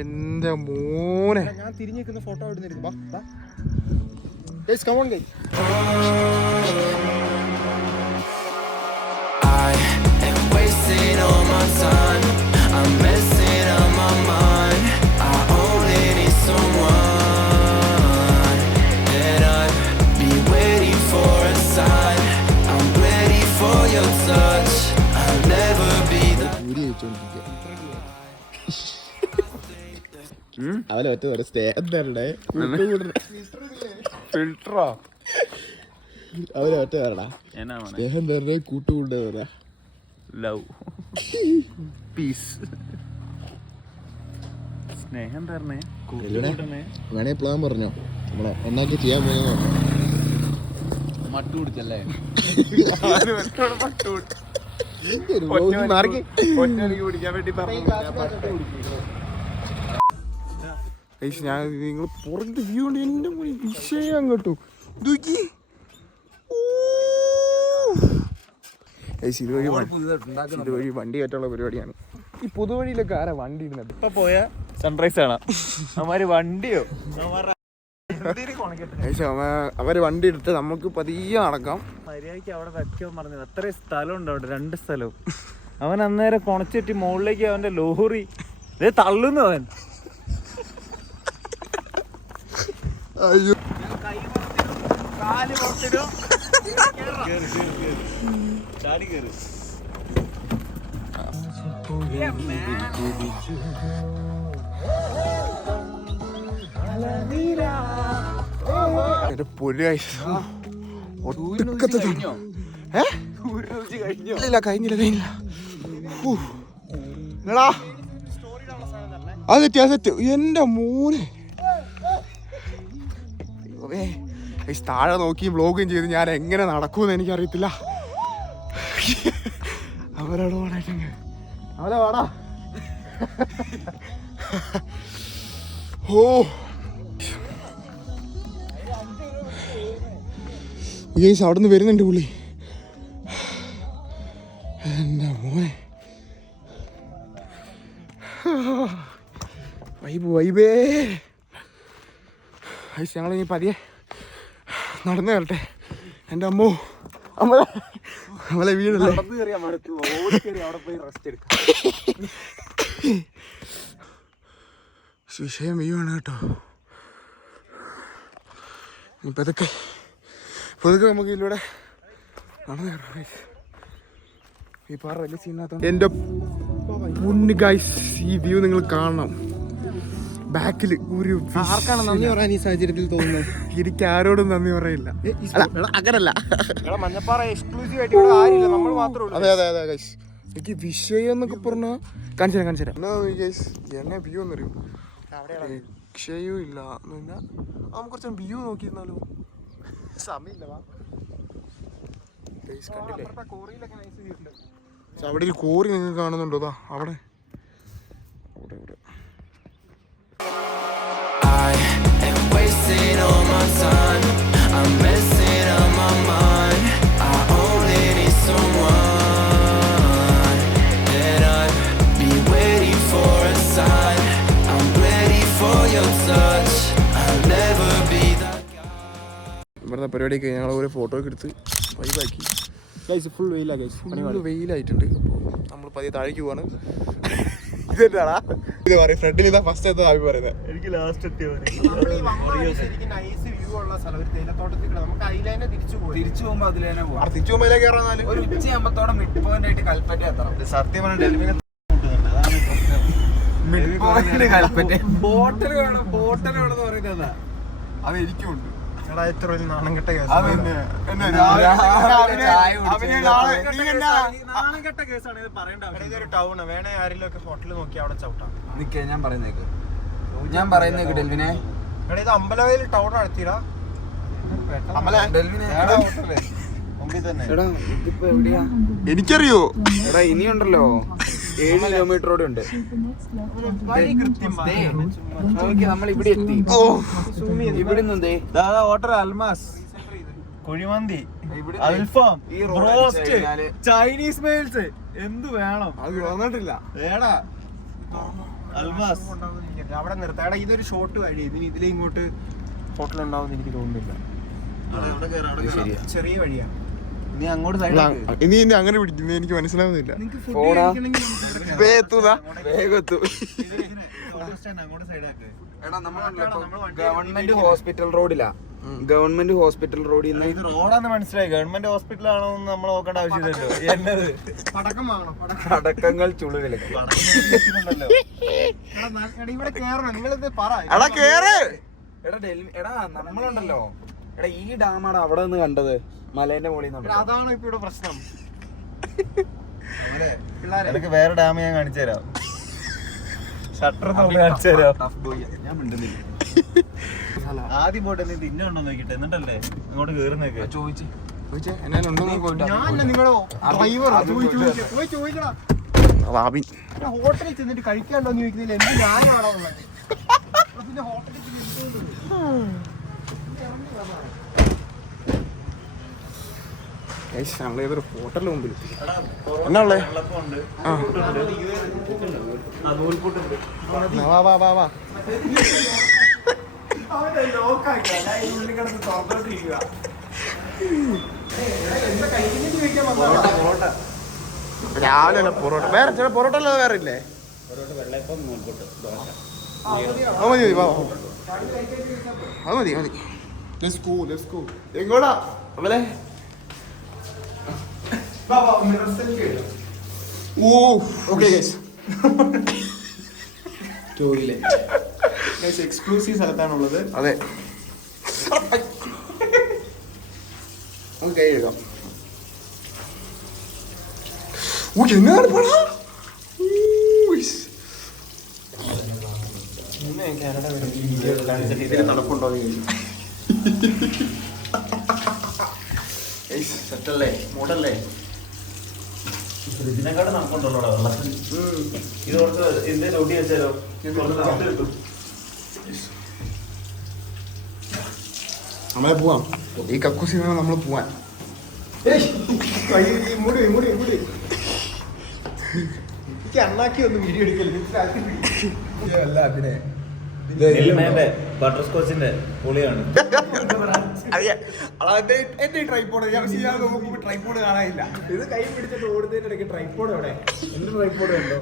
എന്റെ മോനെ ഞാൻ തിരിഞ്ഞു നിൽക്കുന്ന ഫോട്ടോ ഇടുന്നിരുന്നു. അവനെ ഒറ്റ സ്നേഹത്തരണ്ടേ ഫിൽട്ടറോ അവനെ ഒറ്റ വരടാ സ്നേഹം തരണേ കൂട്ടുകൊണ്ട് വരാ ലവ് പീസ് സ്നേഹം തരണേ വേണേ പ്ലാൻ പറഞ്ഞോ നമ്മളെ എന്നാക്കി ചെയ്യാൻ പോകുന്ന മട്ടു കുടിച്ചല്ലേ കുടിക്കാൻ വേണ്ടി ഞാൻ നിങ്ങൾ പുറത്ത് വ്യൂ ഉണ്ട് എന്റെ വിഷയം കേട്ടോ ഇതുവഴി വണ്ടി കയറ്റുള്ള പരിപാടിയാണ്. ഈ പൊതുവഴിയിലൊക്കെ ആരാ വണ്ടി ഇടുന്നത്? ഇപ്പൊ പോയ സൺറൈസ് ആണ് അവന്മാര് വണ്ടിയോ അവര് വണ്ടി എടുത്ത് നമുക്ക് പതിയെ നടക്കാം. മര്യാദക്ക് അവിടെ വെക്കാൻ പറഞ്ഞത് അത്രയും സ്ഥലം ഉണ്ട് അവിടെ, 2 സ്ഥലവും. അവൻ അന്നേരം കൊണച്ചിട്ട് മുകളിലേക്ക് അവന്റെ ലോറി ഇതേ തള്ളുന്നു അവൻ. അയ്യോ എന്റെ പൊരി ഇല്ല കഴിഞ്ഞില്ല അത് തെറ്റ് എന്റെ മോനെ താഴെ നോക്കി വ്ലോഗും ചെയ്ത് ഞാൻ എങ്ങനെ നടക്കുമെന്ന് എനിക്കറിയത്തില്ല. അവരോട് അവരെ വാടാ. ഓ അവിടെ നിന്ന് വരുന്നുണ്ട് പുള്ളി. എൻ്റെ മോനെ വൈബേ ഞങ്ങളിനി പതിയെ നടന്നു കയറട്ടെ. എൻ്റെ നമ്മളെ വീടല്ലേ വിഷയം വീവാണ് കേട്ടോ. ഇപ്പം ഇതൊക്കെ നമുക്ക് ഇതിലൂടെ നടന്നു കയറാം. ഈ പാറ വലിയ സീനാത്ത എൻ്റെ പൊന്ന് ഗൈസ്, ഈ വ്യൂ നിങ്ങൾ കാണണം. ബാക്കിൽ ഒരു ആർക്കാണ് നന്ദി പറയാൻ ഈ സാഹചര്യത്തിൽ തോന്നുന്നത്? എനിക്ക് ആരോടും നന്ദി പറയില്ല. അങ്ങനല്ല, മഞ്ഞപ്പാറ എക്സ്ക്ലൂസീവ് ആയിട്ട് ഇവിടെ ആരില്ല, നമ്മൾ മാത്രമേ ഉള്ളൂ. അതെ ഗൈസ്, എനിക്ക് വിഷയം എന്നൊക്കെ പറഞ്ഞാൽ കാണിച്ചു തരാം. എന്നാ ഗൈസ് എന്നെ വ്യൂ എന്നറിയും വിഷയവും ഇല്ല. നമുക്ക് കുറച്ച് വ്യൂ നോക്കിയിരുന്നാലോ? സമയമില്ല. കണ്ടില്ലേ അവിടെ ഒരു കോറി നിങ്ങൾക്ക് കാണുന്നുണ്ടോ? അവിടെ ഇവിടുത്തെ പരിപാടിയൊക്കെ ഞങ്ങൾ ഒരു ഫോട്ടോ ഒക്കെ എടുത്ത് വൈബാക്കി. ഫുൾ വെയിലാണ്, ഫുൾ വെയിലായിട്ടുണ്ട്. അപ്പോൾ നമ്മൾ പതിയെ താഴേക്ക് പോവാണ്. ഇതെന്താടാ ഇത് പറയും ഫ്രണ്ടിൽ ഇതാ ഫസ്റ്റ് എത്താ ആവി പറയുന്നത്. എനിക്ക് ലാസ്റ്റ് എത്തിയ തിരിച്ചു പോകുമ്പോ അതിലേനെ പോകാം. തിരിച്ചു പോകുമ്പോൾ അതിലേക്ക് കയറാൻ ഒരു ഉച്ചയാകുമ്പോഴത്തോടെ മിഡ് പോയിന്റ് ആയിട്ട് കൽപ്പറ്റ എത്തണം. സത്യം പറഞ്ഞാൽ ഡെൽവിനെ ബോട്ടൽ വേണം പറയുന്നത്. അത് എനിക്കുണ്ട്. എത്ര ഒരു നാണം കെട്ട കേസാണ് ഇത് പറയേണ്ട. ഇതൊരു ടൗണ്. വേണേ ആരെങ്കിലും ഒക്കെ ഹോട്ടലിൽ നോക്കി അവിടെ ചവിട്ടാം. ഞാൻ പറയുന്നേക്ക് ഡെൽവിനെ. ഇത് അമ്പലവയൽ ടൗൺ നടത്തിയിടാ. എനിക്കറിയോ എടാ, ഇനിയുണ്ടല്ലോ 7 കിലോമീറ്റർ കൂടെ ഉണ്ട്. നമ്മൾ ഇവിടെ എത്തി. ഇവിടുന്ന് ഹോട്ടൽ അൽമാസ്, കുഴിമന്തി, അൽഫാം, ബ്രോസ്റ്റ്, ചൈനീസ് മെയിൽസ് എന്ത് വേണം? അത് വന്നിട്ടില്ല. വേടാ അൽമാസ് അവിടെ നിർത്താം. ഇതൊരു ഷോർട്ട് വഴി, ഇതിലെ ഇങ്ങോട്ട് ഹോട്ടൽ ഉണ്ടാവുമെന്ന് എനിക്ക് തോന്നുന്നില്ല. ചെറിയ വഴിയാണ്. നീ അങ്ങോട്ട് സൈഡ് ഇനി അങ്ങനെ പിടിക്കുന്നത് എനിക്ക് മനസ്സിലാവുന്നില്ല. ഗവൺമെന്റ് ഹോസ്പിറ്റൽ റോഡിലാ. ഗവൺമെന്റ് ഹോസ്പിറ്റൽ റോഡിൽ നിന്ന് ഇത് റോഡാന്ന് മനസ്സിലായി. ഗവൺമെന്റ് ഹോസ്പിറ്റൽ ആണോ എന്ന് നമ്മൾ നോക്കേണ്ട ആവശ്യമില്ലല്ലോ. എന്നത് പടക്കം വാങ്ങണം. പടക്കങ്ങൾ ചുളുവില. ഇവിടെ കേറണം. നിങ്ങളിത് പറ. എടാ നമ്മളുണ്ടല്ലോ, എടാ ഈ ഡാമാണ് അവിടെ നിന്ന് കണ്ടത്, മലേന്റെ മുകളിൽ നിന്ന്. അതാണ് ഇപ്പൊ ഇവിടെ പ്രശ്നം. എനിക്ക് വേറെ ഡാം ഞാൻ കാണിച്ചു തരാം. ഷട്ടർ കാണിച്ചു തരാം. ഞാൻ മിണ്ടുന്നില്ല. ആദ്യം പോട്ടെ നീ തിന്നുണ്ടോ നോക്കിട്ടെ, എന്നിട്ടല്ലേ ഇങ്ങോട്ട് കേറുന്നേക്ക്. ഞാൻ നിങ്ങളോ ഡ്രൈവർ പോയി ചോദിക്കടാ. ഹോട്ടലിൽ ചെന്നിട്ട് കഴിക്കാണ്ടോന്ന് ചോദിക്കുന്നില്ല. എന്ത് ഞാനാണോ ഉള്ളത്? പിന്നെ ഹോട്ടലിൽ നമ്മളേതൊരു ഹോട്ടലിന് മുമ്പിൽ എന്നാ ഉള്ളേ? വാ രാവിലെ പൊറോട്ട. വേറെ ചില പൊറോട്ട അല്ലാതെ വേറെ ഇല്ലേ? മതി. എങ്ങോട്ടാ അവലെ? എക്സ്ക്ലൂസീവ് സ്ഥലത്താണുള്ളത്. അതെ, കൈ എഴുതാം. തണുപ്പുണ്ടോ? സെറ്റല്ലേ, മൂടല്ലേ? ഇതിനെക്കാട്ടും നടക്കുന്നുണ്ടല്ലോ വെള്ളത്തിൽ. ഇത് കുറച്ച് എന്ത് ചൊട്ടി വെച്ചാലോ കിട്ടും. നമ്മളെ പോവാം. ഈ കക്കൂസി നമ്മൾ പോവാൻ. എനിക്ക് അണ്ണാക്കി ഒന്ന് വീഡിയോ എടുക്കല്ലേ? ബട്ടർ സ്കോച്ചിന്റെ പൊളിയാണ്. എന്റെ ട്രൈപ്പോഡ് ട്രൈപ്പോഡ് കാണാനില്ല. ഇത് കൈ പിടിച്ചിട്ട് ഓടുന്നതിന്റെ ഇടയ്ക്ക് ട്രൈപ്പോഡ് എവിടെ? എന്റെ ട്രൈപ്പോഡ് ഉണ്ടോ?